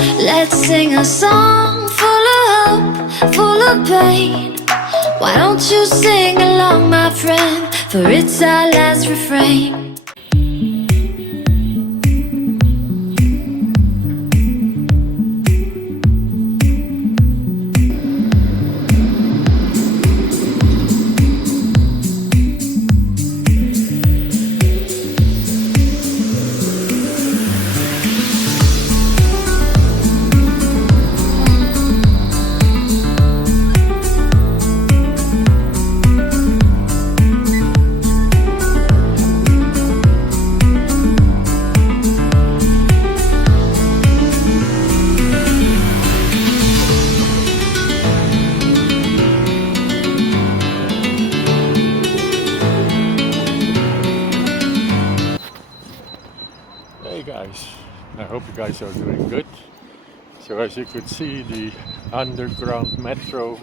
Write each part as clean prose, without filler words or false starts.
Let's sing a song full of hope, full of pain. Why don't you sing along, my friend, for it's our last refrain. Hey guys, I hope you guys are doing good. So as you could see, the underground metro,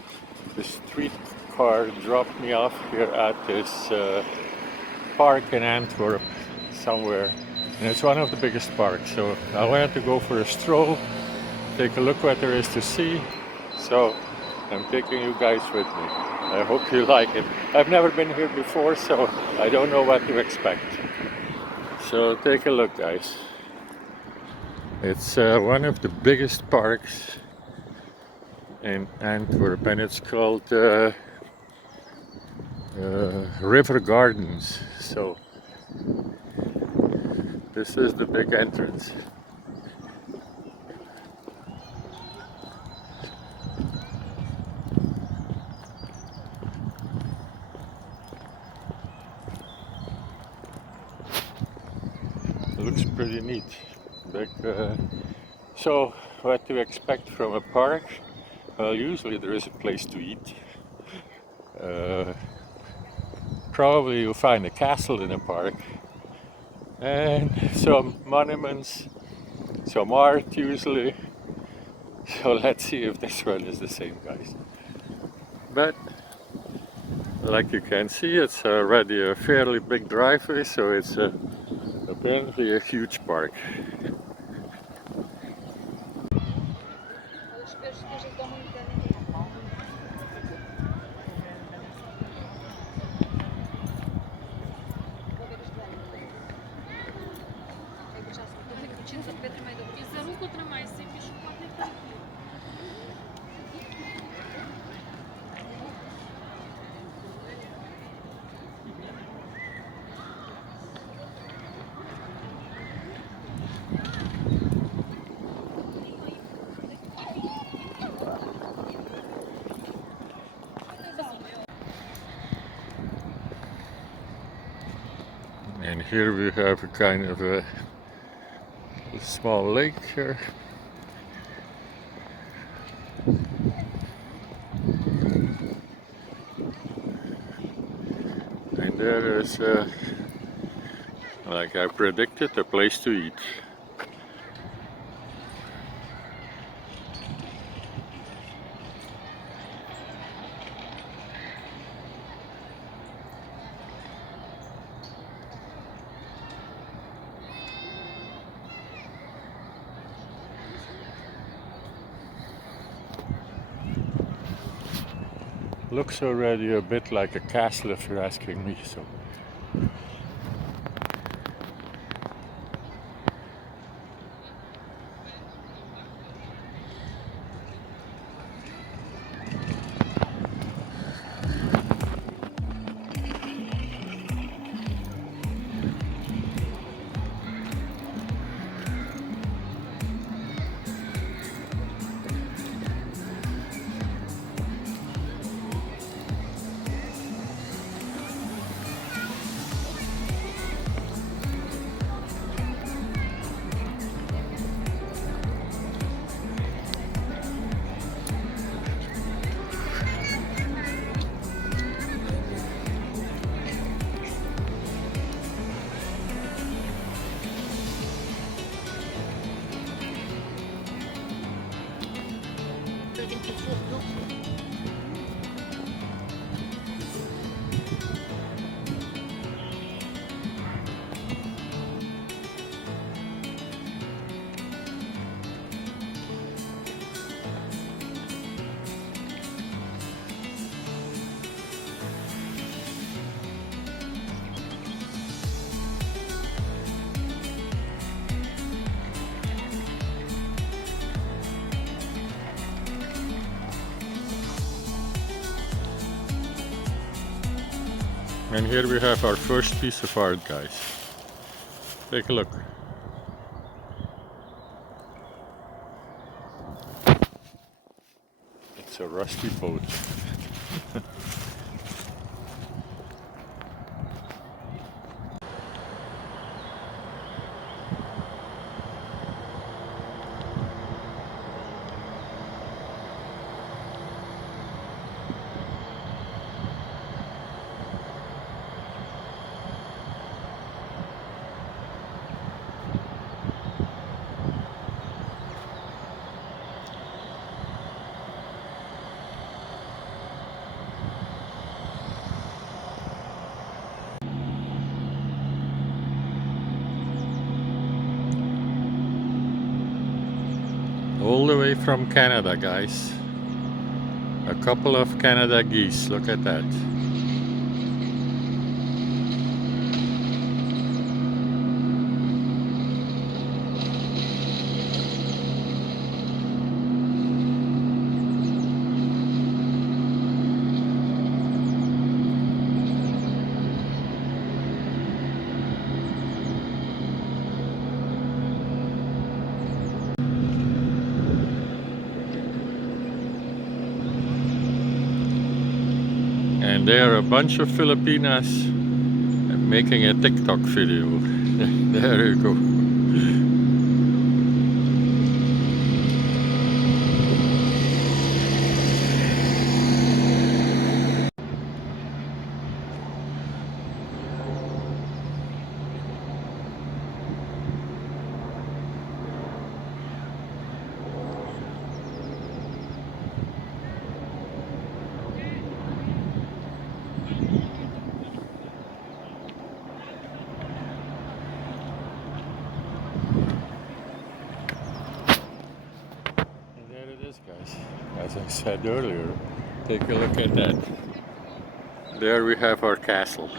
the streetcar dropped me off here at this park in Antwerp somewhere. And it's one of the biggest parks, so I wanted to go for a stroll, take a look what there is to see. So I'm taking you guys with me. I hope you like it. I've never been here before, so I don't know what to expect. So take a look, guys. It's one of the biggest parks in Antwerp, and it's called River Gardens. So this is the big entrance. It looks pretty neat. Big, so what to expect from a park? Well, usually there is a place to eat. Probably you'll find a castle in a park and some monuments, some art usually. So let's see if this one is the same, guys. But like you can see, it's already a fairly big driveway, so it's apparently a huge park. And here we have a kind of a small lake here. And there is, like I predicted, a place to eat. Looks already a bit like a castle if you're asking me, so. And here we have our first piece of art, guys. Take a look. It's a rusty boat. All the way from Canada, guys. A couple of Canada geese, look at that. And there are a bunch of Filipinas making a TikTok video. There you go. Guys, as I said earlier, take a look at that. There we have our castle.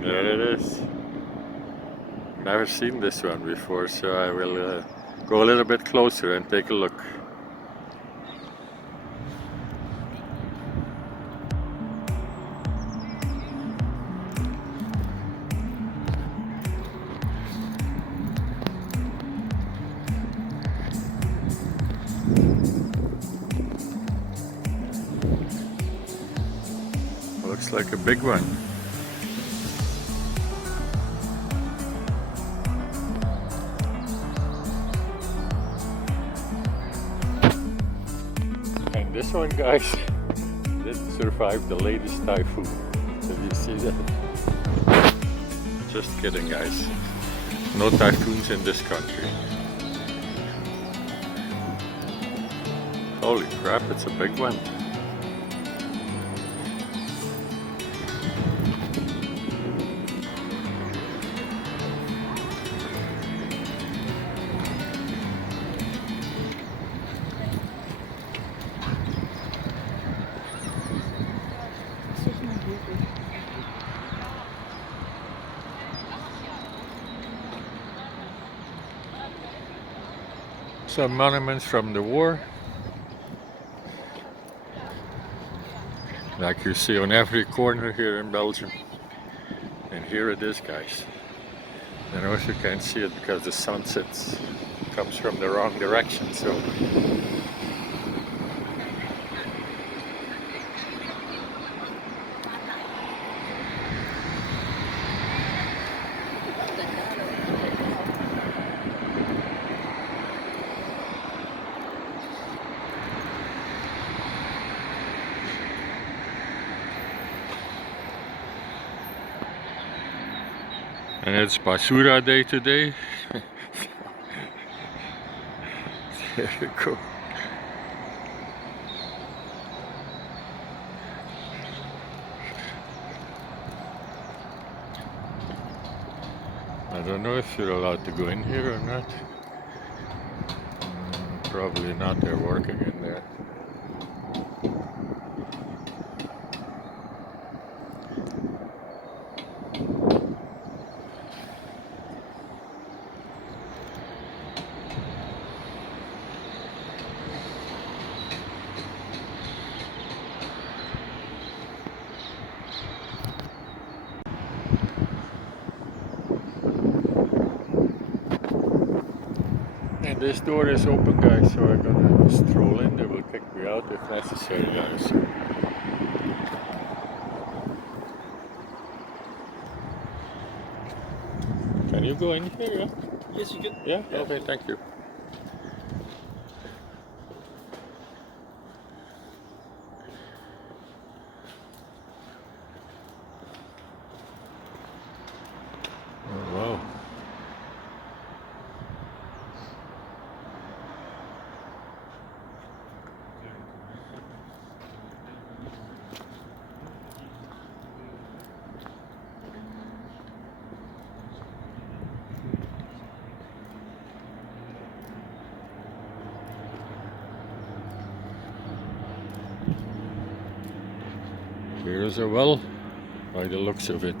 There it is. Never seen this one before, so I will go a little bit closer and take a look. Looks like a big one. And this one, guys, did survive the latest typhoon. Did you see that? Just kidding, guys. No typhoons in this country. Holy crap, it's a big one. Some monuments from the war, like you see on every corner here in Belgium. And here it is, guys. I don't know if you can't see it because the sun comes from the wrong direction, so and it's Basura Day today. There you go. I don't know if you're allowed to go in here or not. Probably not, they're working in there. this door is open, guys, so I'm gonna stroll in. They will kick me out if necessary, guys. Can you go in here? Yeah? Yes, you can. Yeah? Okay, thank you. Oh, wow. Here's a well, by the looks of it.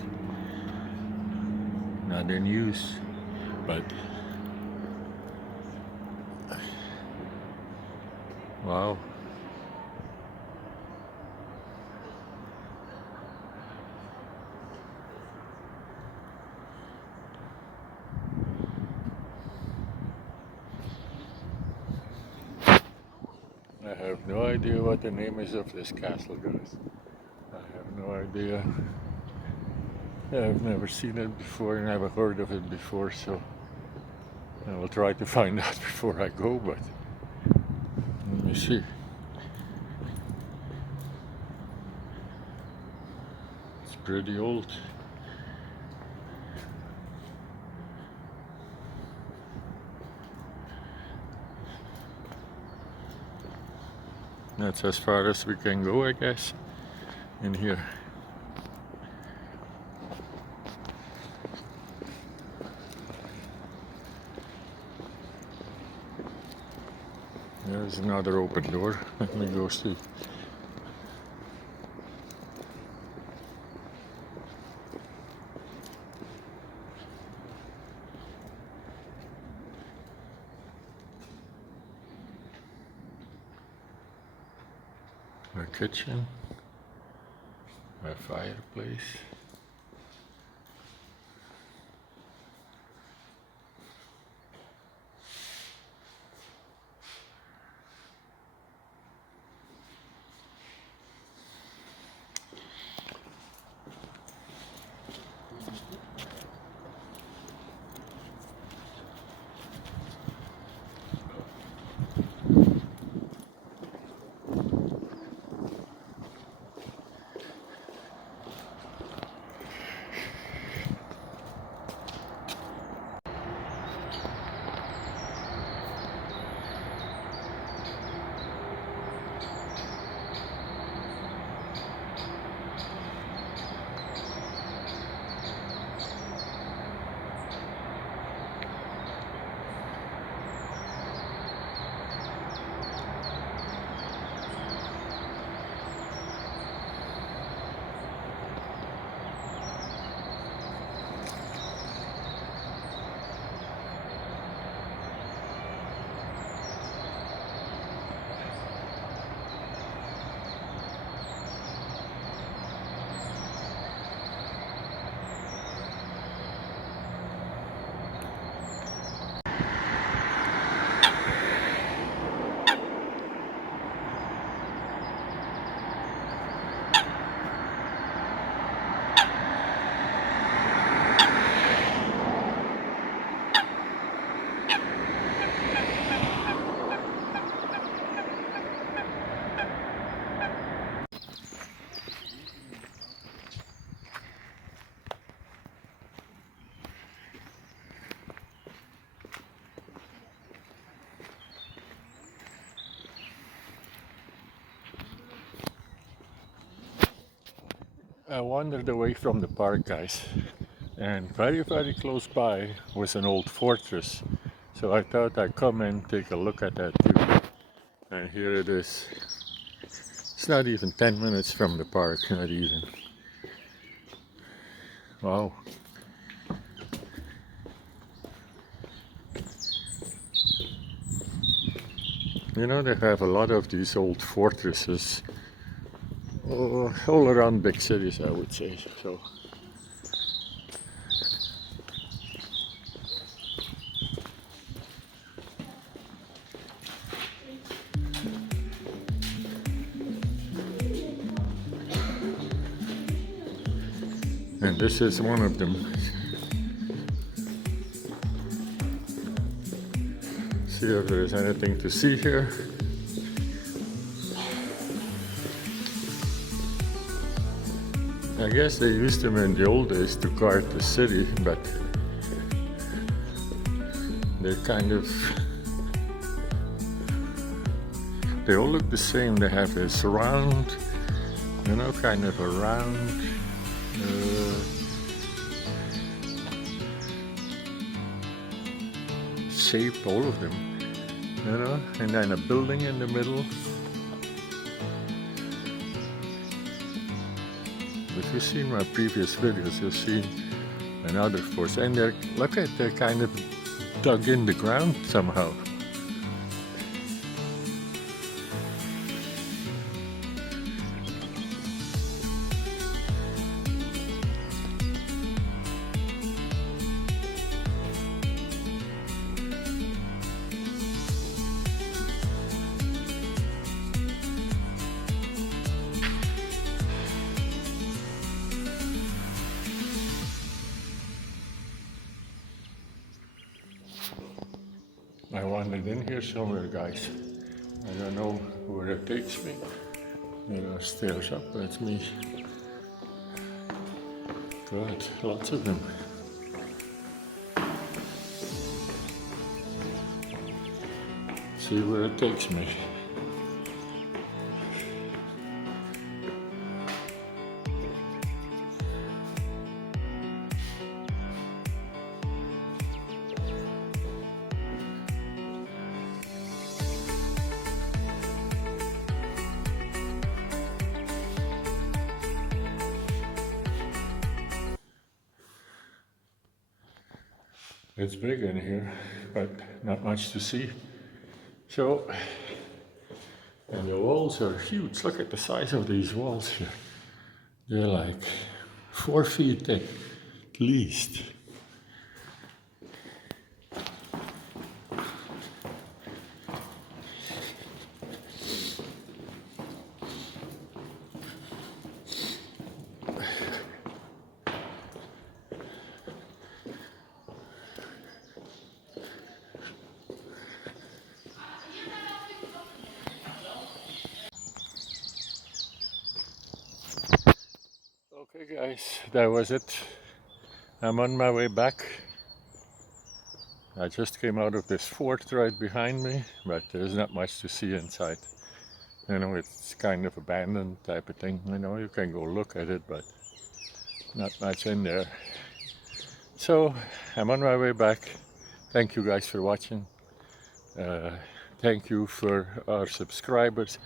Not in use, but wow. I have no idea what the name is of this castle, guys. I have no idea. I've never seen it before, never heard of it before, so I will try to find out before I go, but let me see. It's pretty old. That's as far as we can go, I guess, in here. There's another open door. Let me go see. A kitchen, a fireplace. I wandered away from the park, guys, and very, very close by was an old fortress. So I thought I'd come and take a look at that too. And here it is. It's not even 10 minutes from the park, not even. Wow. You know, they have a lot of these old fortresses all around big cities, I would say. So And this is one of them. See if there's anything to see here. I guess they used them in the old days to guard the city, but they're kind of, they all look the same. They have this round, you know, kind of a round shape, all of them, you know, and then a building in the middle. If you've seen my previous videos, you'll see another force. And they're, look at, they're kind of dug in the ground somehow. I wandered in here somewhere, guys. I don't know where it takes me. There are stairs up, that's me. Good, lots of them. See where it takes me. It's big in here, but not much to see. So, and the walls are huge. Look at the size of these walls here. They're like 4 feet thick, at least. Okay guys, that was it. I'm on my way back. I just came out of this fort right behind me, but there's not much to see inside. You know, it's kind of abandoned type of thing. You know, you can go look at it, but not much in there. So I'm on my way back. Thank you guys for watching. Thank you for our subscribers.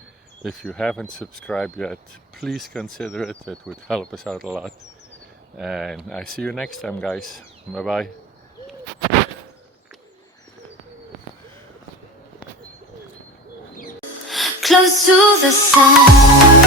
If you haven't subscribed yet, please consider it. It would help us out a lot. And I see you next time, guys. Bye-bye. Close to the sun.